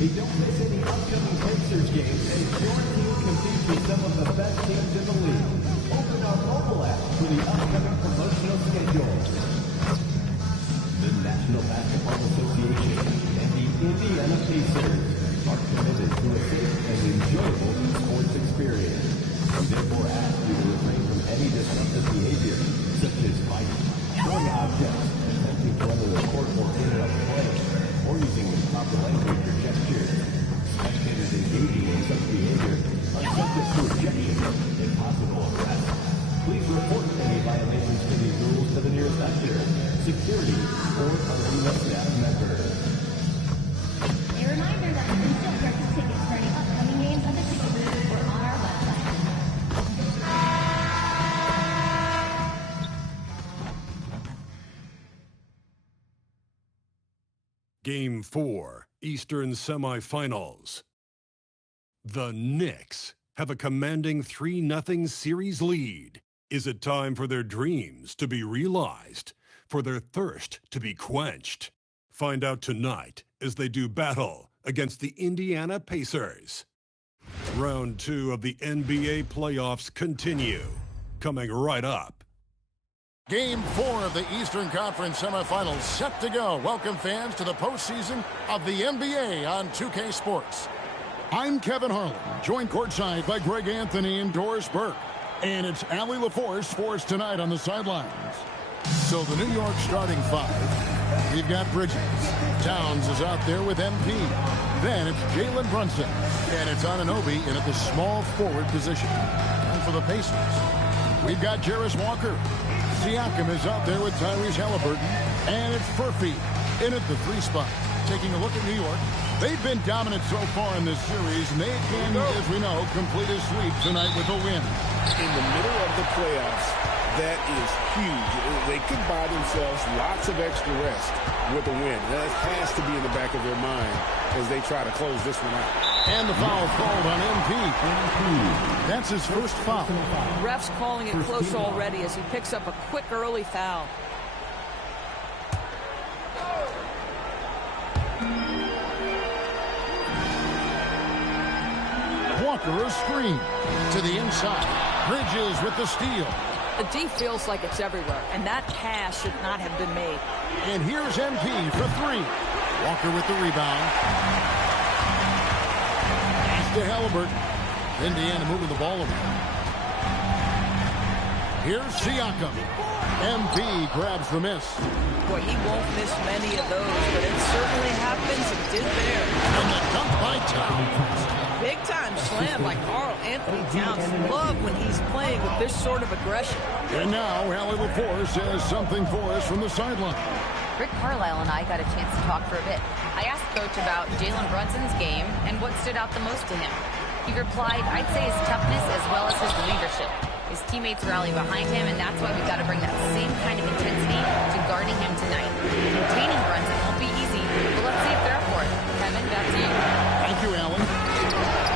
Hey, don't miss any upcoming Pacers games as your team competes with some of the best teams in the league. Open our mobile app for the upcoming promotional schedule. The National Basketball Association and the Indiana Pacers are committed to a safe and enjoyable sports experience. Therefore, ask you to refrain from any disruptive behavior, such as fighting, throwing objects, attempting to enter the court or interrupt play, or using improper language or gestures. Spectators engaging in such behavior are subject to ejection and possible arrest. Please report any violations to these rules to the nearest usher, security, or arena staff member. A reminder that you can still purchase tickets for any upcoming games at the ticket booth or on our website. Game 4, Eastern Semifinals. The Knicks have a commanding 3-0 series lead. Is it time for their dreams to be realized, for their thirst to be quenched? Find out tonight as they do battle against the Indiana Pacers. Round 2 of the NBA playoffs continue, coming right up. Game 4 of the Eastern Conference semifinals set to go. Welcome, fans, to the postseason of the NBA on 2K Sports. I'm Kevin Harlan, joined courtside by Greg Anthony and Doris Burke. And it's Allie LaForce for us tonight on the sidelines. So the New York starting 5. We've got Bridges. Towns is out there with MP. Then it's Jalen Brunson. And it's Anunoby in at the small forward position. And for the Pacers, we've got Jarris Walker. Siakam is out there with Tyrese Halliburton. And it's Furphy in at the 3 spot. Taking a look at New York. They've been dominant so far in this series, and they can, as we know, complete a sweep tonight with a win. In the middle of the playoffs, that is huge. They could buy themselves lots of extra rest with a win. That has to be in the back of their mind as they try to close this one out. And the foul called on MP. That's his first foul. Ref's calling it close already as he picks up a quick early foul. Walker a screen to the inside. Bridges with the steal. The D feels like it's everywhere, and that pass should not have been made. And here's MP for 3. Walker with the rebound. Pass to Halliburton. Indiana moving the ball around. Here's Siakam. MP grabs the miss. Boy, he won't miss many of those, but it certainly happens and did there. And the dunk by Towns. Big time slam by Karl Anthony Towns. Love when he's playing with this sort of aggression. And now Allie LaForce says something for us from the sideline. Rick Carlisle and I got a chance to talk for a bit. I asked Coach about Jalen Brunson's game and what stood out the most to him. He replied, I'd say his toughness as well as his leadership. His teammates rally behind him, and that's why we've got to bring that same kind of intensity to guarding him tonight. Containing Brunson won't be easy, but let's see if they're up for it. Kevin, back to you. Thank you, Allen.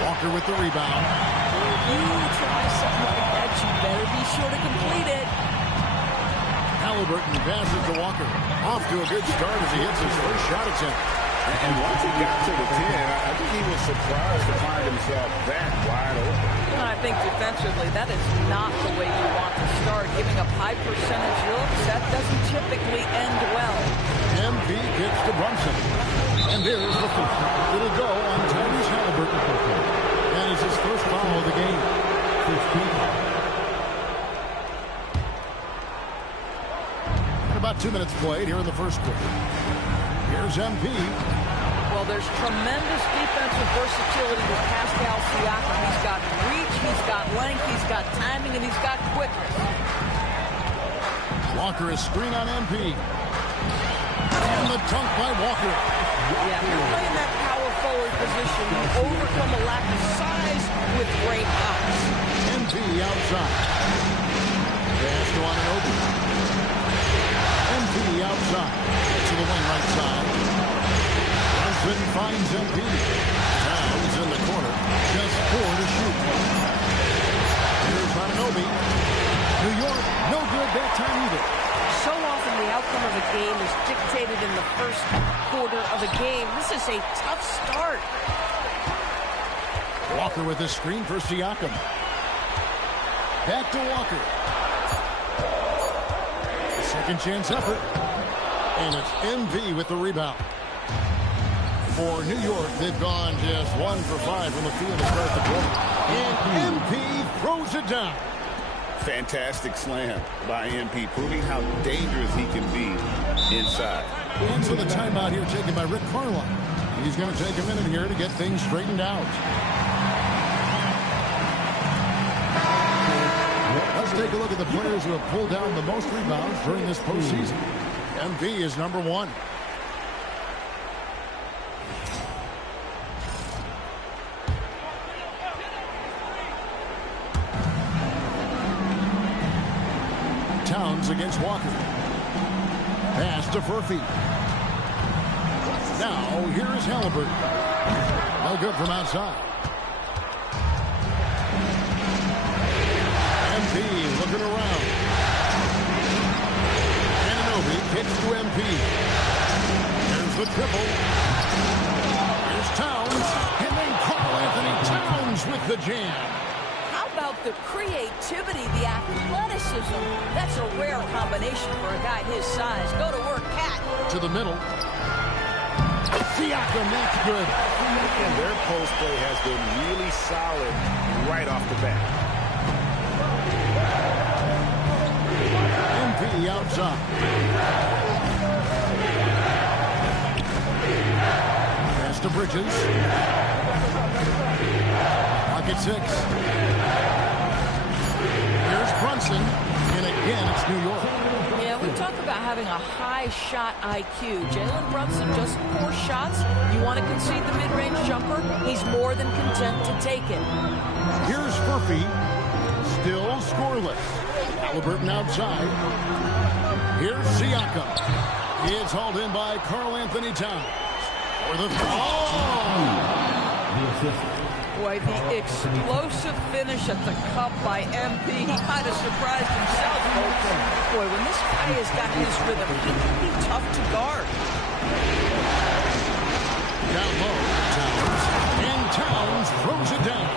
Walker with the rebound. If you try something like that, you better be sure to complete it. Halliburton passes to Walker. Off to a good start as he hits his first shot attempt. And once he got to the 10, I think he was surprised to find himself that wide open. And I think defensively, that is not the way you want to start. Giving up high percentage looks, that doesn't typically end well. MP gets to Brunson. And there's the first. It'll go on Tyrese Halliburton. That is his first foul of the game. 15. And about 2 minutes played here in the first quarter. Here's MP. Well, there's tremendous defensive versatility with Pascal Siakam. He's got reach, he's got length, he's got timing, and he's got quickness. Walker is screen on MP. And the dunk by Walker. Yeah, if you're playing that power forward position, you overcome a lack of size with great hops. MP outside. Pass to Anunoby. MP outside. To the wing right side. Brunson finds MP. Towns in the corner. Just 4 to shoot. Here's Anunoby. New York, no good that time either. So often the outcome of a game is dictated in the first quarter of a game. This is a tough start. Walker with a screen for Siakam. Back to Walker. Second chance effort. And it's MV with the rebound. For New York, they've gone just 1 for 5 from the field to start the quarter. And MP throws it down. Fantastic slam by MP, proving how dangerous he can be inside. And so the timeout here taken by Rick Carlisle. He's going to take a minute here to get things straightened out. Let's take a look at the players who have pulled down the most rebounds during this postseason. MV is number 1. Towns against Walker. Pass to Furphy. Now, here is Halliburton. No good from outside. MP looking around. Anunoby kicks to MP. Here's the triple. Here's Towns. And then Karl-Anthony Towns with the jam. How about the creativity, the athleticism? That's a rare combination for a guy his size. Go to work, Cat. To the middle. Siakam, that's good. And their post play has been really solid right off the bat. MP outside. Pass to Bridges. Pocket 6. Here's Brunson. And again, it's New York. Yeah, we talk about having a high shot IQ. Jalen Brunson just 4 shots. You want to concede the mid-range jumper? He's more than content to take it. Here's Furphy. Still scoreless. Halliburton outside. Here's Siakam. It's hauled in by Karl-Anthony Towns. For the Boy, the explosive finish at the cup by MP. He kind of surprised himself, folks. Boy, when this guy has got his rhythm, he can be tough to guard. Down low, Towns. And Towns throws it down.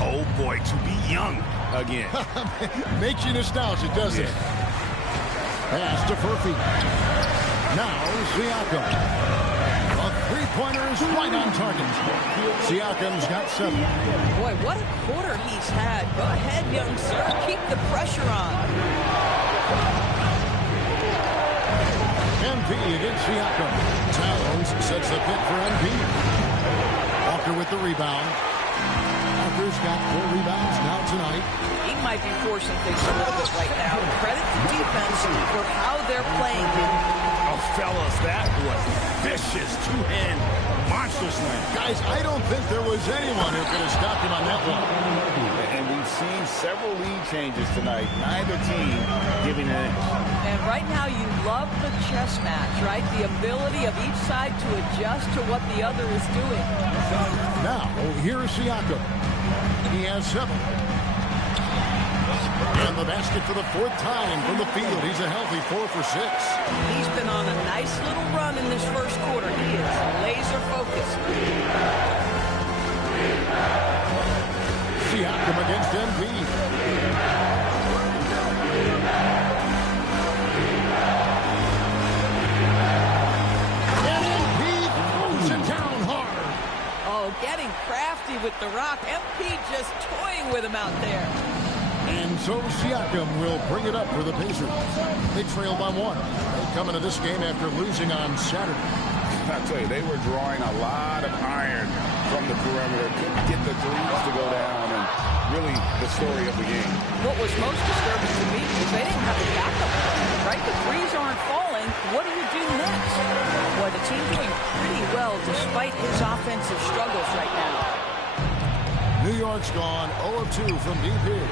Oh boy, to be young again. Makes you nostalgic, doesn't it? Pass to Furphy. Now Siakam. A three-pointer is right on target. Siakam's got 7. Boy, what a quarter he's had. Go ahead, young sir. Keep the pressure on. MP against Siakam. Towns sets the pick for MP. Walker with the rebound. Walker's got 4 rebounds now tonight. He might be forcing things a little bit right now. Credit to defense for how they're playing him. Oh, fellas, that was vicious two-hand monster slam. Guys, I don't think there was anyone who could have stopped him on that one. And we've seen several lead changes tonight. Neither team giving an inch. And right now you love the chess match, right? The ability of each side to adjust to what the other is doing. Now, here is Siakam. He has 7. And the basket for the 4th time from the field. He's a healthy 4 for 6. He's been on a nice little run in this first quarter. He is laser focused. Siakam against MP. And MP throws it down hard. Oh, getting crafty with the rock. MP just toying with him out there. And so Siakam will bring it up for the Pacers. They trail by 1. They come into this game after losing on Saturday. I tell you, they were drawing a lot of iron from the perimeter. Couldn't get the threes to go down, and really the story of the game. What was most disturbing to me is they didn't have a backup plan, right? The threes aren't falling. What do you do next? Boy, the team's doing pretty well despite his offensive struggles right now. New York's gone 0 of 2 from deep here.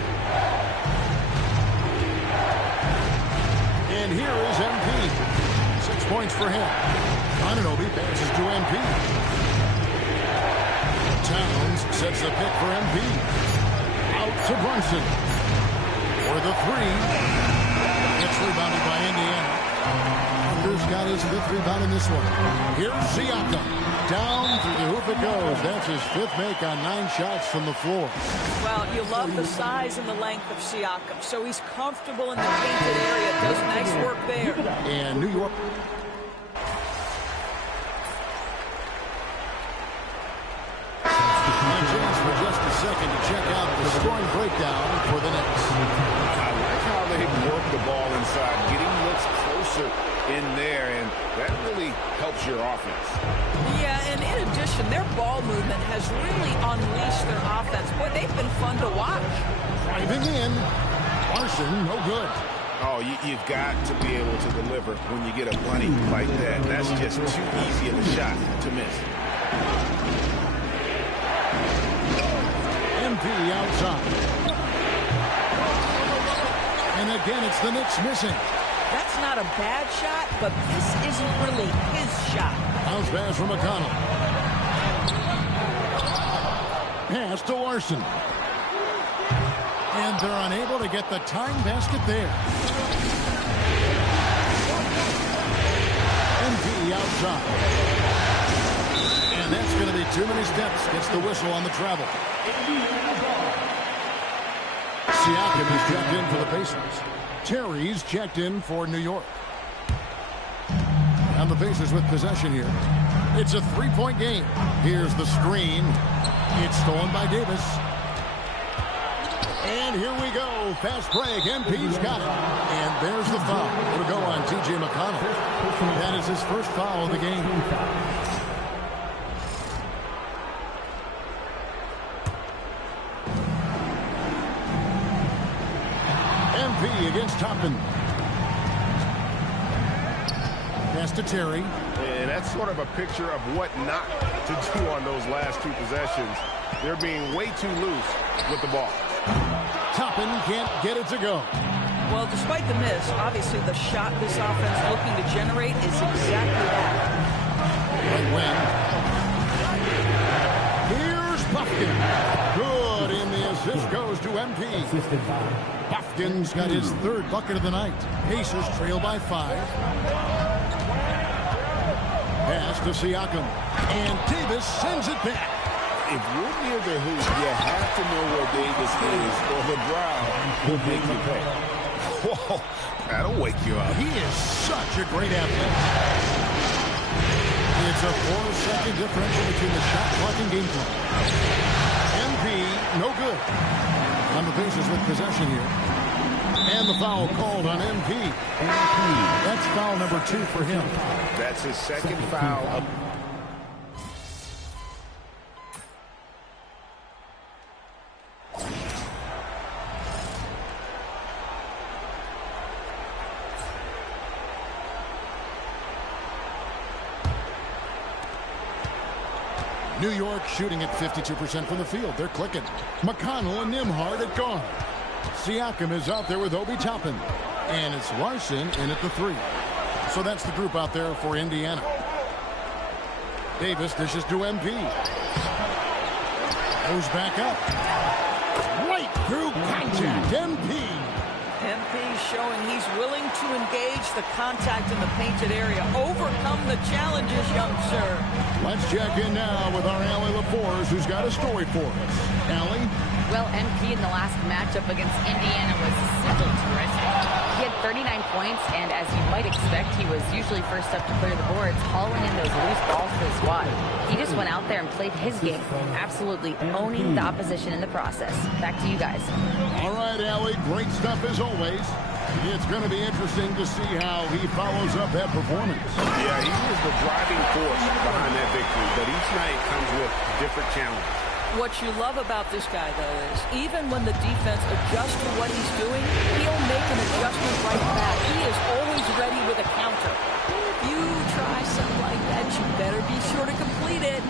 And here is MP. 6 points for him. Anunoby passes to MP. Towns sets the pick for MP. Out to Brunson. For the 3. It's rebounded by Indiana. Walker's got his 5th rebound in this one. Here's Siakam. Down through the hoop it goes. That's his 5th make on 9 shots from the floor. Well, you love the size and the length of Siakam. So he's comfortable in the painted area. Does nice work there. And New York. A chance for just a second to check out the scoring breakdown for the Knicks. I like how they work the ball inside, getting looks closer in there, and that really helps your offense. Yeah, and in addition, their ball movement has really unleashed their offense. Boy, they've been fun to watch. Driving in. Larson, no good. Oh, you've got to be able to deliver when you get a bunny like that. That's just too easy of a shot to miss. MP outside. And again, it's the Knicks missing. That's not a bad shot, but this isn't really his shot. Bounce pass from McConnell. Pass to Larson. And they're unable to get the tying basket there. MP outside. And that's going to be too many steps. Gets the whistle on the travel. Siakam is checked in for the Pacers. Terry's checked in for New York. And the Pacers with possession here. It's a 3-point game. Here's the screen. It's stolen by Davis. And here we go. Fast break. MP's got it. And there's the foul. It'll go on T.J. McConnell. That is his first foul of the game. MP against Toppin. Pass to Terry. And that's sort of a picture of what not to do on those last 2 possessions. They're being way too loose with the ball. Toppin can't get it to go. Well, despite the miss, obviously the shot this offense looking to generate is exactly that. Right wing. Here's Buffkin. Good, and the assist goes to MP. Buffkin's got his 3rd bucket of the night. Pacers trail by 5. Pass to Siakam. And Davis sends it back. If you're near the hoop, you have to know where Davis is, or the ground will make you pay. Whoa, that'll wake you up. He is such a great athlete. It's a 4-second differential between the shot clock and game clock. MP, no good. On the Pacers with possession here. And the foul called on MP. That's foul number 2 for him. That's his 2nd foul. New York shooting at 52% from the field. They're clicking. McConnell and Nembhard at guard. Siakam is out there with Obi Toppin. And it's Larson in at the 3. So that's the group out there for Indiana. Davis dishes to MP. Goes back up. Right through contact. MP. MP showing he's willing to engage the contact in the painted area. Overcome the challenges, young sir. Let's check in now with our Allie LaForce, who's got a story for us. Allie? Well, MP in the last matchup against Indiana was simply terrific. He had 39 points, and as you might expect, he was usually first up to clear the boards, hauling in those loose balls for the squad. He just went out there and played his game, absolutely owning the opposition in the process. Back to you guys. All right, Allie, great stuff as always. It's going to be interesting to see how he follows up that performance. Yeah, he was the driving force behind that victory, but each night comes with different challenges. What you love about this guy, though, is even when the defense adjusts to what he's doing, he'll make an adjustment right back. He is always ready with a counter. If you try something like that, you better be sure to complete it.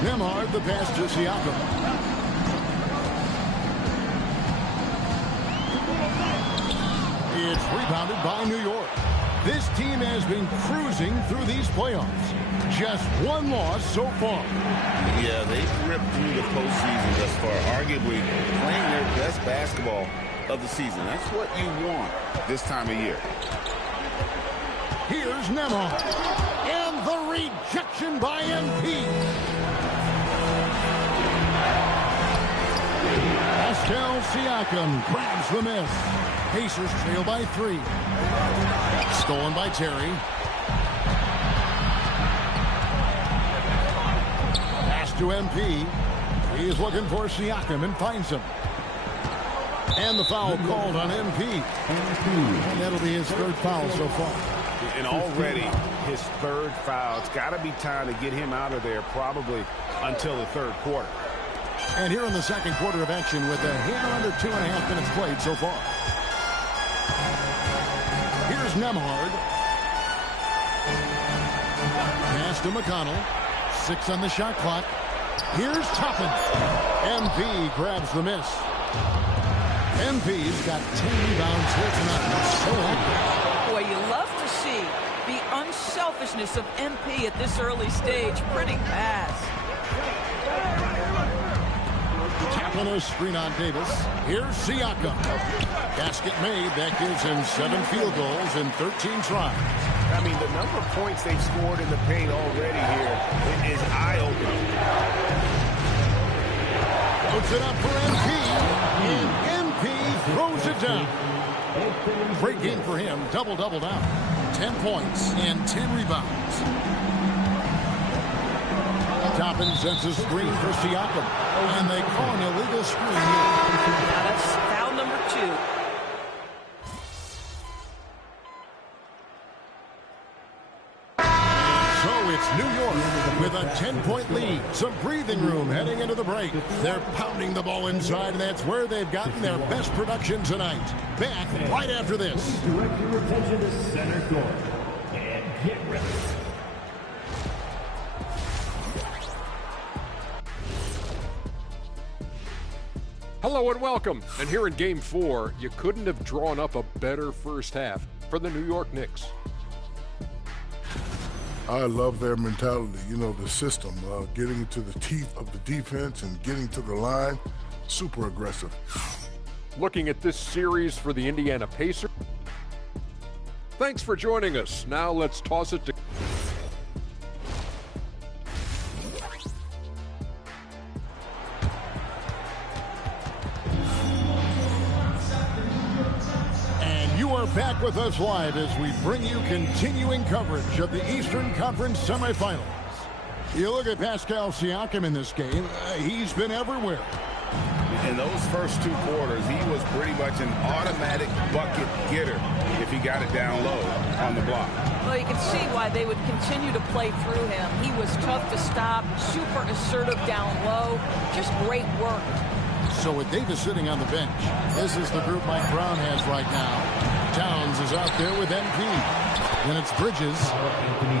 Nembhard, the pass to Siakam. It's rebounded by New York. This team has been cruising through these playoffs. Just one loss so far. Yeah, they've ripped through the postseason thus far, arguably playing their best basketball of the season. That's what you want this time of year. Here's Nemo. And the rejection by MP. Pascal Siakam grabs the miss. Pacers trail by 3. Stolen by Terry. Pass to MP. He is looking for Siakam and finds him. And the foul called on MP. And that'll be his 3rd foul so far. And already his 3rd foul. It's got to be time to get him out of there probably until the 3rd quarter. And here in the 2nd quarter of action with a hair under 2.5 minutes played so far. Here's Nembhard. Pass to McConnell. 6 on the shot clock. Here's Toppin. MP grabs the miss. MP's got 10 rebounds here tonight. So active. Boy, you love to see the unselfishness of MP at this early stage. Pretty pass. Tapping a screen on Davis. Here's Siakam. Basket made. That gives him 7 field goals in 13 tries. I mean, the number of points they've scored in the paint already here is eye-opening. Puts it up for MP. And MP throws it down. Great game for him. Double-double down. 10 points and 10 rebounds. Toppin sends a screen for Siakam. And they call an illegal screen here. Now that's foul number 2. So it's New York with a 10-point lead. Some breathing room heading into the break. They're pounding the ball inside, and that's where they've gotten their best production tonight. Back right after this. Direct your attention to center court. And get ready. Hello and welcome. And here in Game 4, you couldn't have drawn up a better first half for the New York Knicks. I love their mentality, the system, getting to the teeth of the defense and getting to the line, super aggressive. Looking at this series for the Indiana Pacers. Thanks for joining us. Now let's toss it to... Back with us live as we bring you continuing coverage of the Eastern Conference semifinals. You look at Pascal Siakam in this game, he's been everywhere. In those first 2 quarters, he was pretty much an automatic bucket getter if he got it down low on the block. Well, you can see why they would continue to play through him. He was tough to stop, super assertive down low, just great work. So with Davis sitting on the bench, this is the group Mike Brown has right now. Towns is out there with MP. Then it's Bridges.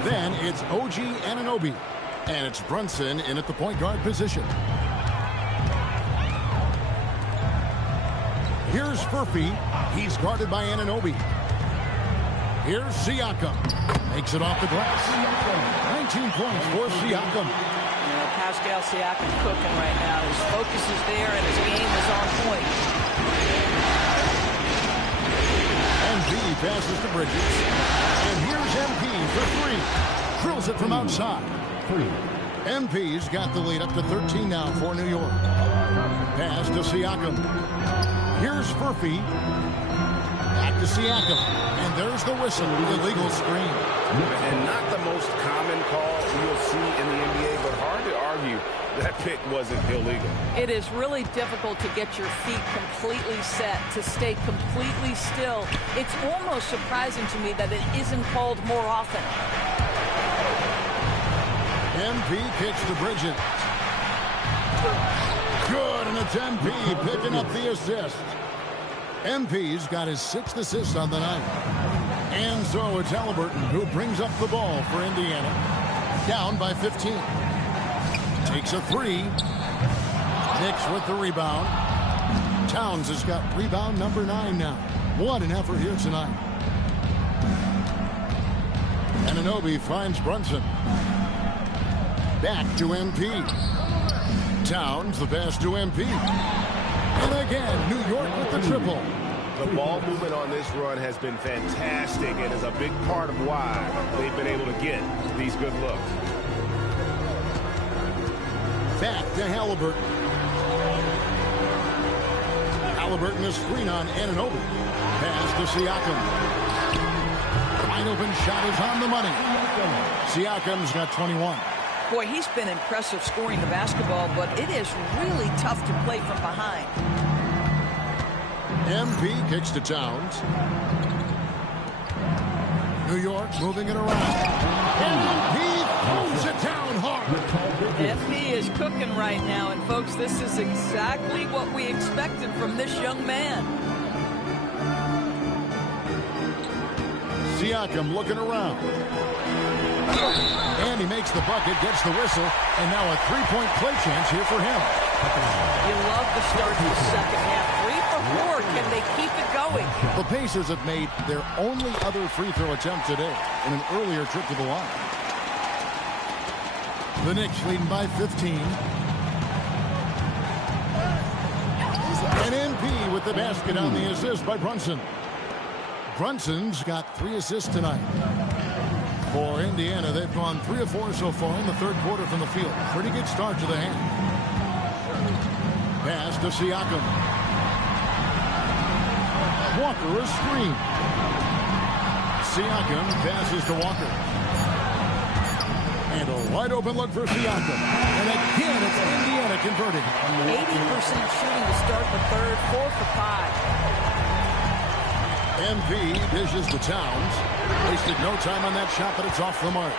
Then it's OG Anunoby. And it's Brunson in at the point guard position. Here's Furphy. He's guarded by Anunoby. Here's Siakam. Makes it off the glass. 19 points for Siakam. Pascal Siakam cooking right now. His focus is there and his game is on point. MP passes to Bridges. And here's MP for 3. Drills it from outside. MP's got the lead up to 13 now for New York. Pass to Siakam. Here's Furphy. Back to Siakam. And there's the whistle. Illegal screen. And not the most common call you'll see in the NBA, but hard to argue that pick wasn't illegal. It is really difficult to get your feet completely set, to stay completely still. It's almost surprising to me that it isn't called more often. MP kicks to Bridges. Good, and it's MP picking up the assist. MP's got his 6th assist on the night. And so it's Halliburton who brings up the ball for Indiana. Down by 15. Takes a 3. Knicks with the rebound. Towns has got rebound number 9 now. What an effort here tonight. Anunoby finds Brunson. Back to MP. Towns the pass to MP. And again, New York with the triple. The ball movement on this run has been fantastic and is a big part of why they've been able to get these good looks. Back to Halliburton. Halliburton is screen on Anunoby. Pass to Siakam. Wide open shot is on the money. Siakam's got 21. Boy, he's been impressive scoring the basketball, but it is really tough to play from behind. MP kicks to Towns. New York moving it around. MP throws it down hard. MP is cooking right now, and folks, this is exactly what we expected from this young man. Siakam looking around. And he makes the bucket, gets the whistle, and now a three-point play chance here for him. You love the start to the second half. 3 for 4. Can they keep it going? The Pacers have made their only other free throw attempt today in an earlier trip to the line. The Knicks leading by 15. And MP with the basket on the assist by Brunson. Brunson's got 3 assists tonight. For Indiana, they've gone 3 of 4 so far in the third quarter from the field. Pretty good start to the hand. Pass to Siakam. Walker a screen. Siakam passes to Walker. And a wide open look for Siakam. And again, it's Indiana converting. 80% shooting to start the third. 4 for 5. MP dishes to Towns. Wasted no time on that shot, but it's off the mark.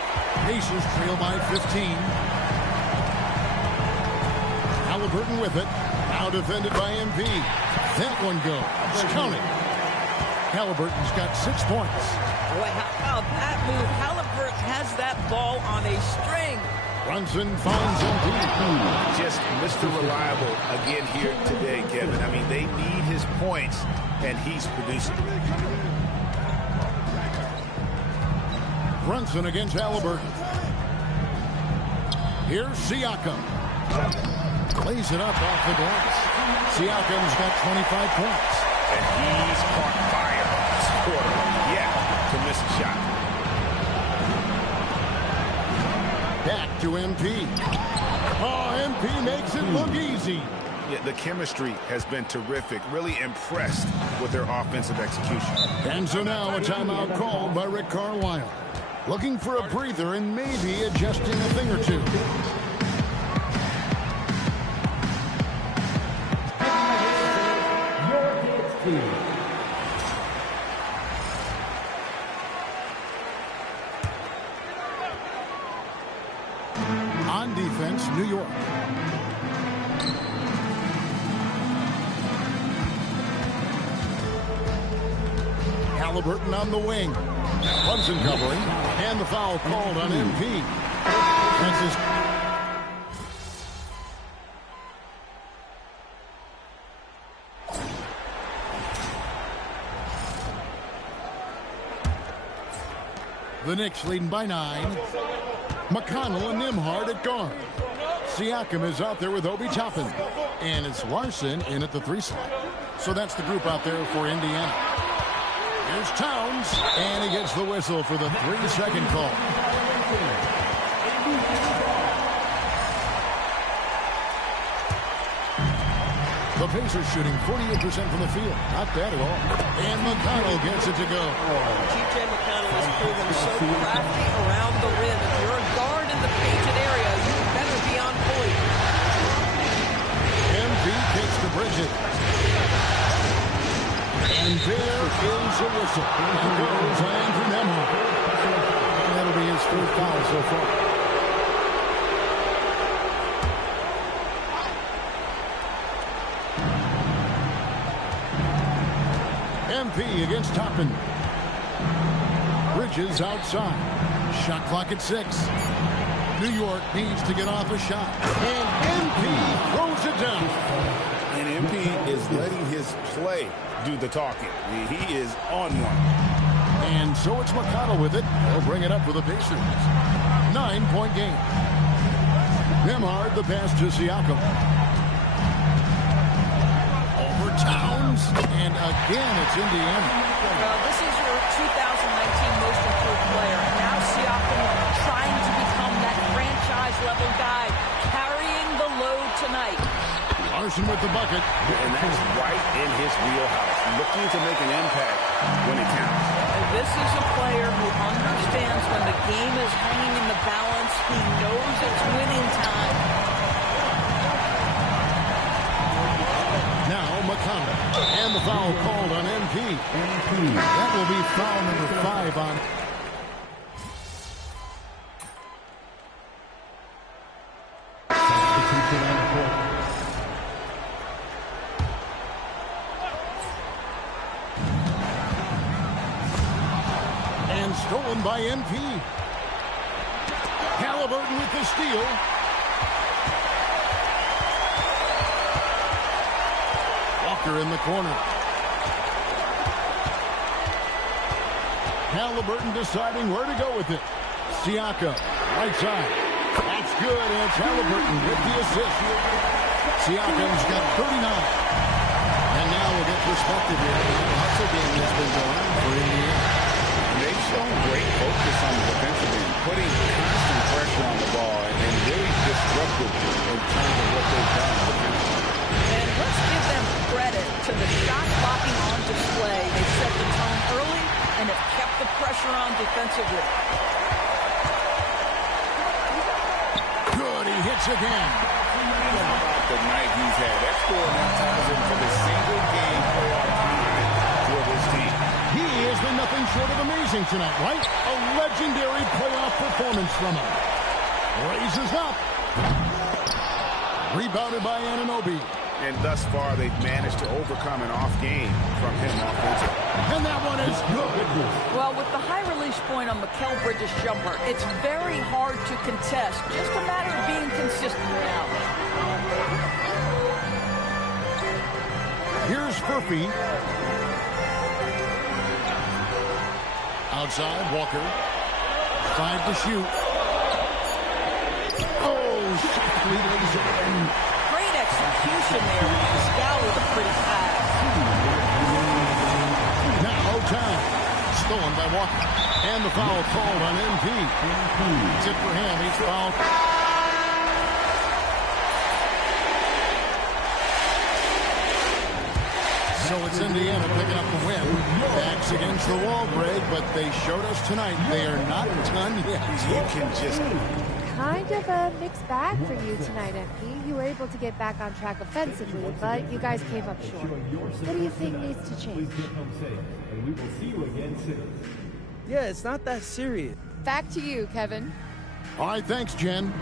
Pacers trail by 15. Halliburton with it. Now defended by MP. That one goes. Count it. Halliburton's got 6 points. Boy, how about that move? Halliburton has that ball on a string. Brunson finds MP. Just Mr. Reliable again here today, Kevin. I mean, they need his points, and he's producing. Brunson against Halliburton. Here's Siakam. Plays it up off the glass. Siakam's got 25 points. And he's caught fire this quarter. Yeah, to miss a shot. Back to MP. Oh, MP makes it look easy. Yeah, the chemistry has been terrific. Really impressed with their offensive execution. And so now a timeout called by Rick Carlisle. Looking for a breather and maybe adjusting a thing or two. On defense, New York. Halliburton on the wing. Brunson covering. And the foul called on MP. That's his... The Knicks leading by 9. McConnell and Nembhard at guard. Siakam is out there with Obi Toppin. And it's Larson in at the 3 slot. So that's the group out there for Indiana. Here's Towns. And he gets the whistle for the 3-second call. The Pacers shooting 48% from the field. Not bad at all. And McConnell gets it to go. T.J. McConnell has proven so crafty around the rim. If you're a guard in the painted area, you better be on point. MP kicks to Bridget. And there is a whistle. And goes Andrew Nembhard. And that'll be his 4th foul so far. MP against Toppin. Bridges outside. Shot clock at 6. New York needs to get off a shot. And MP throws it down. And MP is letting his play do the talking. He is on one. And so it's McConnell with it. He'll bring it up for the Pacers. 9-point game. Nemhard, the pass to Siakam. Over Towns. And again, it's Indiana. Well, this is your 2019 most improved player. And now Siakam trying to become that franchise-level guy, carrying the load tonight. Larson with the bucket. And that's right in his wheelhouse. Looking to make an impact when it counts. And this is a player who understands when the game is hanging in the balance. He knows it's winning time. Now McConnell. And the foul called on MP. That will be foul number 5 on... And stolen by MP. Halliburton with the steal. Walker in the corner. Halliburton deciding where to go with it. Siakam, right side. That's good, and it's Halliburton with the assist. Siakam's got 39. And now we'll get perspective here. The hustle game has been going on for Indiana. They've shown great focus on the defensive end, putting constant pressure on the ball and really disruptive in terms of what they've done defensively. And let's give them credit to the shot blocking on display. They set the tone early and have kept the pressure on defensively. Good, he hits again. And how about the night he's had? That score now ties him for the single game playoff period for this team. He has been nothing short of amazing tonight, right? A legendary playoff performance from him. Raises up. Rebounded by Anunoby. And thus far, they've managed to overcome an off game from him offensively. And that one is good. Well, with the high release point on Mikal Bridges' jumper, it's very hard to contest. Just a matter of being consistent now. Here's Furphy. Outside, Walker. 5 to shoot. Oh, softly lays it in. Great execution there with Pascal with a pretty pass. Now Town. Stolen by Walker. And the foul called on MP. It's it for him. He's fouled. So it's Indiana picking up the win. Backs against the wall, Greg, but they showed us tonight they are not done yet. You can just... Kind of a mixed bag for you tonight, MP. You were able to get back on track offensively, but you guys came up short. What do you think needs to change? And we will see you again soon. Yeah, it's not that serious. Back to you, Kevin. All right, thanks, Jen.